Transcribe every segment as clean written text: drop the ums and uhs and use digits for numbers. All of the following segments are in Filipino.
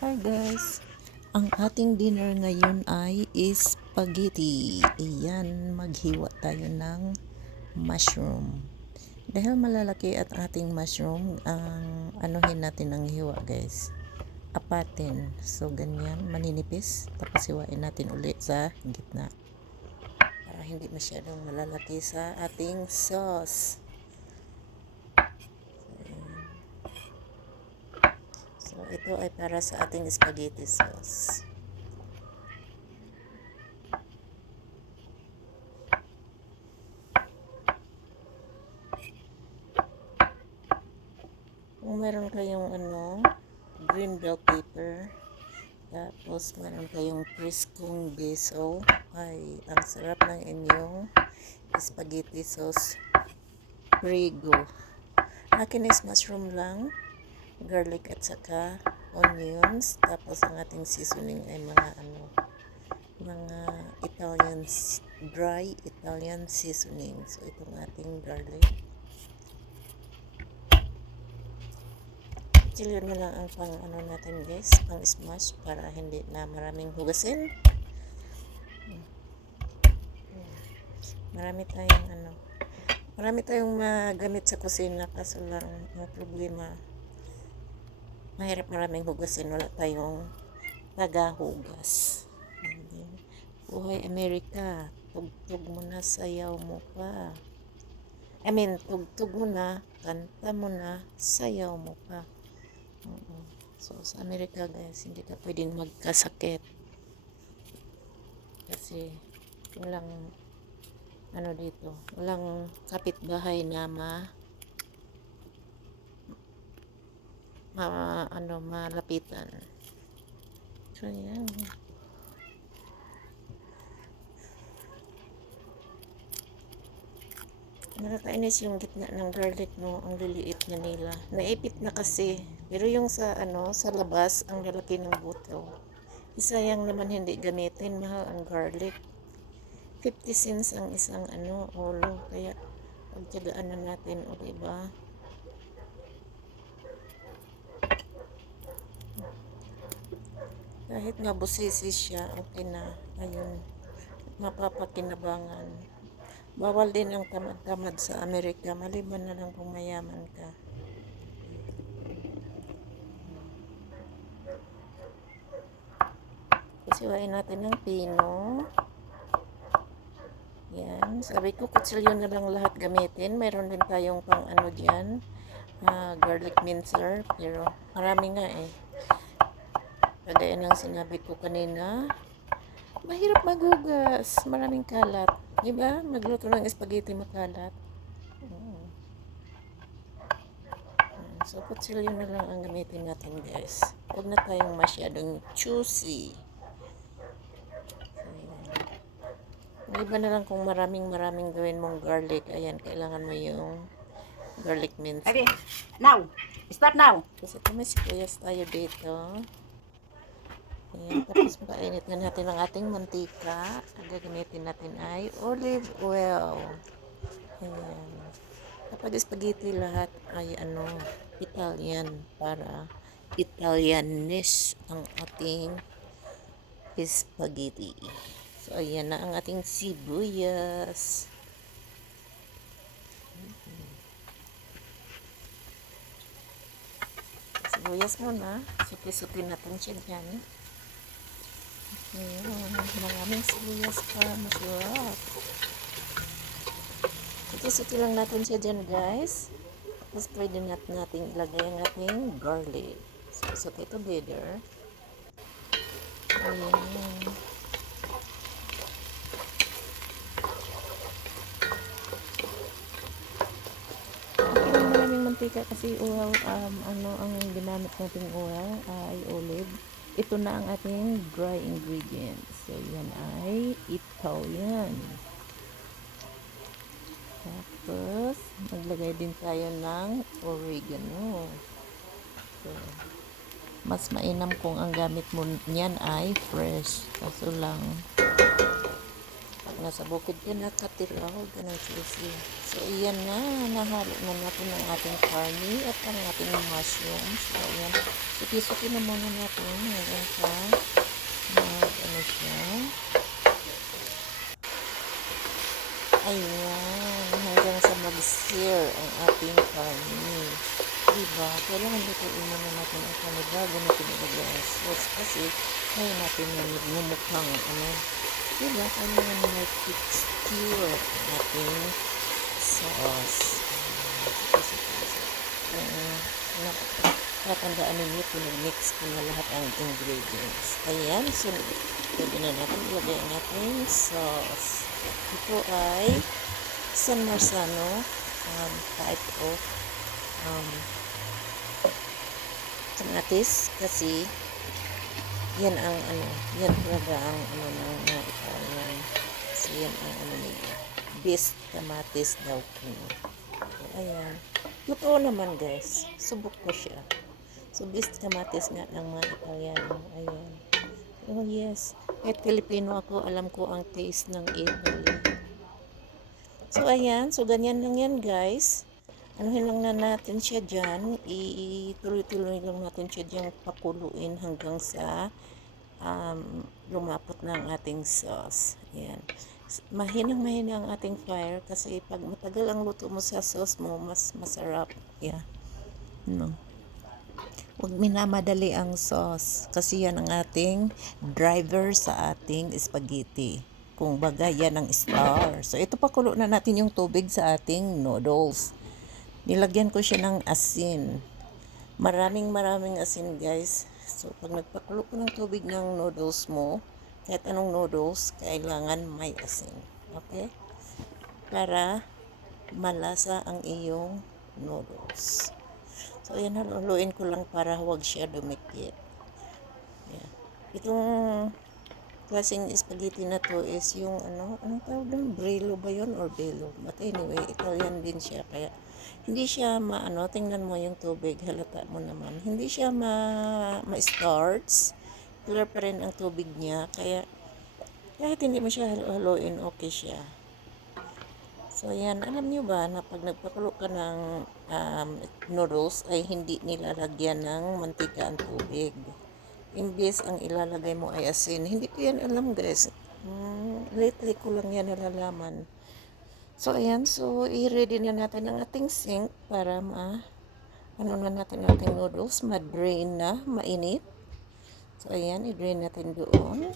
Hi guys! Ang ating dinner ngayon ay spaghetti. Ayan, maghiwa tayo ng mushroom. Dahil malalaki at ating mushroom, ang anuhin natin ang hiwa guys. Apatin. So ganyan, maninipis. Tapos hiwain natin ulit sa gitna. Para hindi masyadong malalaki sa ating sauce. So ito ay para sa ating spaghetti sauce. Kung meron kayong green bell pepper, tapos meron kayong Criscong basil, ay ang sarap ng inyong spaghetti sauce Prego. Akin is mushroom lang, garlic at saka onions, tapos ang ating seasoning ay mga dry Italian seasoning. So itong ating garlic. Chili na lang ang pang natin guys, pang smash para hindi na maraming hugasin. Marami tayong magamit sa kusina, kaso lang ang problema, mahirap maraming hugasin, wala tayong tagahugas. Buhay Amerika, tugtog mo na, sayaw mo pa. Tugtog mo na, kanta mo na, sayaw mo pa. So sa Amerika guys, hindi ka pwedeng magkasakit kasi walang dito, walang kapitbahay na malapitan. So yan. Nakakainis yung gitna ng garlic, no? Ang liliit na nila. Naipit na kasi. Pero yung sa labas, ang lalaki ng buto. Isayang naman hindi gamitin. Mahal ang garlic. 50 cents ang isang ulo. Kaya pagtiyagaan na natin, o diba? Kahit nga busisi siya, okay na. Ayun, mapapakinabangan. Bawal din ang tamad-tamad sa Amerika, maliban na lang kung mayaman ka. Pasiwain natin ng pino. Yan, sabi ko kutsilyo na lang lahat gamitin. Mayroon din tayong pang dyan, garlic mincer, pero marami nga eh. Kagaya ng sinabi ko kanina, mahirap maghugas, maraming kalat. Diba? Magluto ng spaghetti makalat. So, kutsilyo na lang ang gamitin natin guys. Huwag na tayong masyadong choosy. Iba na lang kung maraming gawin mong garlic. Ayan, kailangan mo yung garlic mince. Okay, now. Start now. Kasi kami sibuyas tayo dito. Ayan, tapos painit na natin ang ating mantika. Ang gagamitin natin ay olive oil. Ayan. Kapag spaghetti lahat ay Italian, para Italianis ang ating spaghetti. So, ayan na ang ating sibuyas. Sibuyas muna. Suki-suki natin siya dyan. Ayan, maraming sibuyas pa. Masarap. Suki-suki lang natin siya dyan guys. Tapos pwede natin ilagay ang ating garlic. So, ito together. Ayan. Mantika kasi oil, ang ginamit nating oil ay olive. Ito na ang ating dry ingredients. So, yan ay Italian. Tapos, maglagay din tayo ng oregano. So, mas mainam kung ang gamit mo niyan ay fresh. Kaso lang, nasa bukid ka nakatilaw, ganang siya. So, iyan na, nahalo na natin ang ating carne at ang ating mushrooms. So, ayan, suki-suki na muna natin hanggang sa ano siya. Ayan, hanggang sa mag-sear ang ating carne. Diba? Kailangan lutuin muna natin ang carne bago natin ilagay ang sauce kasi ngayon natin yung nagmumukhang diba? Kailangan may texture ang ating sauce. Natandaan ninyo, pinag-mix ko na lahat ang ingredients. Ayan, so pwede na natin ilagay ang ating sauce. Ito ay San Marzano type of kamatis kasi yan ang yan talaga ang ng mga Italian. So yan ang nila. Best kamatis daw po. So, ayan. Totoo naman guys. Subok ko siya. So best kamatis nga ng mga Italiano. Ayan. Oh yes. Kahit Filipino ako, alam ko ang taste ng Italy. So ayan. So ganyan lang yan guys. Anuhin lang na natin siya dyan. Ituloy-tuloy lang natin siya dyan pakuluin hanggang sa lumapot na ang ating sauce. Ayan. Mahinang-mahina ang ating fire kasi pag matagal ang luto mo sa sauce mo, mas masarap. Yeah. No. Huwag minamadali ang sauce kasi yan ang ating driver sa ating spaghetti. Kung baga, yan ang star. So, ito pakulo na natin yung tubig sa ating noodles. Nilagyan ko siya ng asin. Maraming asin guys. So, pag nagpakulo ko ng tubig ng noodles mo, kahit anong noodles, kailangan may asin. Okay? Para malasa ang iyong noodles. So, ayan, haluin ko lang para huwag siya dumikit. Yeah. Itong klaseng spaghetti na to is yung anong tawag doon? Brillo ba yun or bello? But anyway, Italian din siya. Kaya, hindi siya tingnan mo yung tubig, halata mo naman. Hindi siya ma-starts. Clear pa rin ang tubig niya. Kaya, kahit hindi mo siya haluin, okay siya. So, ayan. Alam nyo ba na pag nagpakulo ka ng noodles, ay hindi nilalagyan ng mantika ang tubig. Imbes ang ilalagay mo ay asin. Hindi ko yan alam guys. Lately ko lang yan nalalaman. So, ayan. So, i-ready na natin ang ating sink para na natin ating noodles. Ma-drain na, mainit. So, ayan. I-drain natin doon.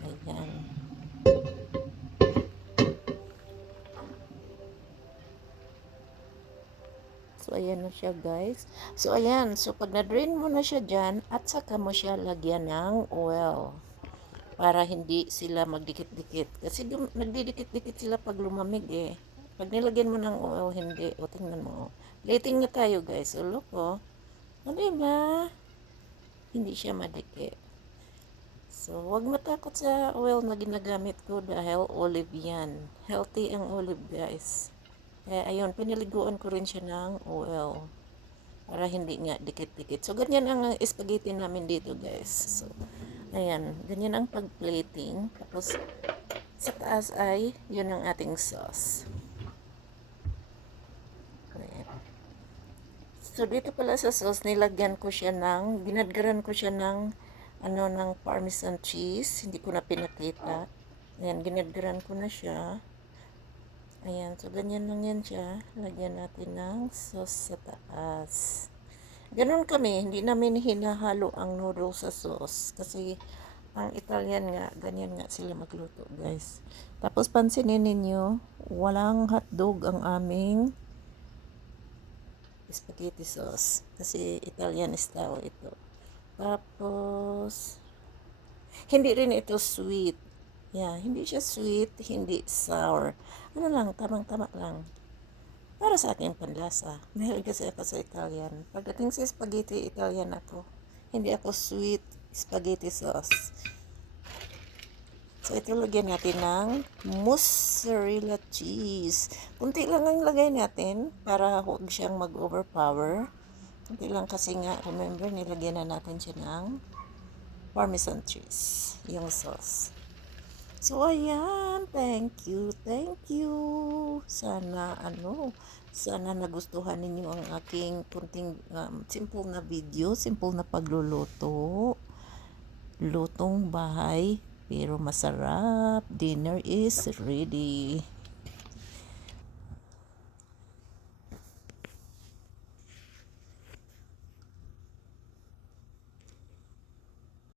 Ayan. So, ayan na siya guys. So, ayan. So, pag na-drain mo na siya dyan, at saka mo siya lagyan ng oil. Para hindi sila magdikit-dikit. Kasi nagdidikit-dikit sila pag lumamig eh. Pag nilagyan mo ng oil, hindi. O, tingnan mo. Plating na tayo guys. O, look o. O, diba? Hindi siya madikit. So, huwag matakot sa oil na ginagamit ko dahil olive yan. Healthy ang olive guys. Kaya ayun, pinaliguan ko rin siya ng oil. Para hindi nga dikit-dikit. So, ganyan ang spaghetti namin dito guys. So, ayan, ganyan ang pag-plating. Tapos, sa taas ay, yun ang ating sauce. Ayan. So, dito pala sa sauce, ginadgaran ko siya ng, ng parmesan cheese. Hindi ko na pinakita. Ayan, ginadgaran ko na siya. Ayan, so ganyan lang yan siya. Lagyan natin ng sauce sa taas. Ganun kami, hindi namin hinahalo ang noodles sa sauce. Kasi, ang Italian nga, ganyan nga sila magluto, guys. Tapos, pansinin ninyo, walang hotdog ang aming spaghetti sauce. Kasi, Italian style ito. Tapos, hindi rin ito sweet. Yeah, hindi siya sweet, hindi sour. Tamang-tama lang. Para sa aking panlasa. Dahil kasi ako sa Italian. Pagdating sa spaghetti, Italian ako. Hindi ako sweet spaghetti sauce. So, ito lagyan natin ng mozzarella cheese. Kunti lang ang lagay natin para huwag siyang mag-overpower. Kunti lang kasi nga, remember, nilagyan na natin siya ng parmesan cheese. Yung sauce. So ayan, thank you, thank you. Sana nagustuhan ninyo ang aking kunting simple na video, simple na pagluluto. Lutong bahay, pero masarap. Dinner is ready.